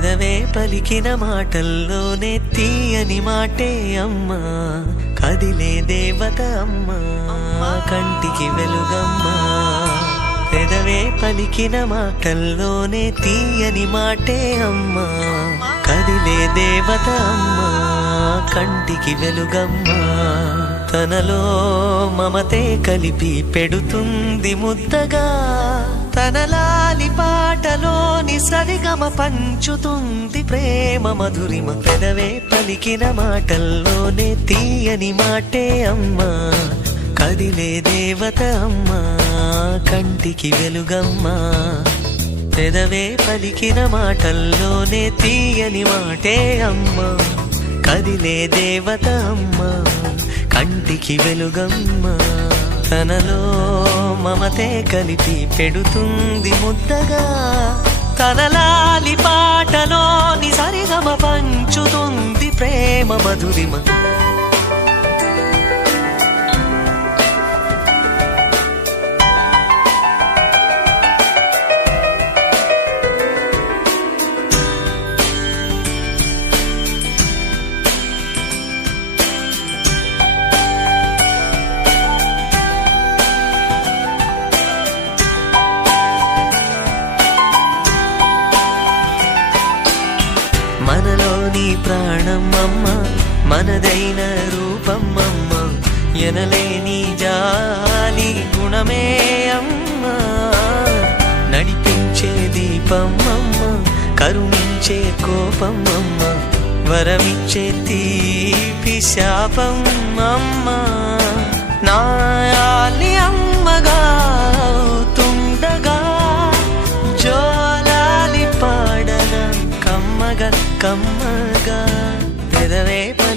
పెదవే పలికిన మాటల్లోనే తీయని మాటే అమ్మా. కదిలే దేవత అమ్మా. కంటికి వెలుగమ్మా. పెదవే పలికిన మాటల్లోనే తీయని మాటే అమ్మా. కదిలే దేవత అమ్మా. కంటికి వెలుగమ్మా. తనలో మమతే కలిపి పెడుతుంది ముద్దగా. తనలాలి పాటలోని సరిగమ పంచుతుంది ప్రేమ మధురిమ పెదవే పలికిన మాటల్లోనే తీయని మాటే అమ్మా. కదిలే దేవత అమ్మా కంటికి వెలుగమ్మా. పెదవే పలికిన మాటల్లోనే తీయని మాటే అమ్మా. కదిలే దేవత అమ్మా కంటికి వెలుగమ్మా. తనలో మమతే కలిపి పెడుతుంది ముద్దగా. తనలాలి పాటలోని సరిగమ పంచుతుంది ప్రేమ మధురిమ. ప్రాణం అమ్మ మనదైన రూపం ఎనలేని జాలి గుణమే అమ్మ. నడిపించే దీపమ్మ కరుణించే కోపం వరమిచ్చే తీపి శాపం నాయాలి అమ్మగా తుండగా జోలాలి పాడన కమ్మగా కమ్మగా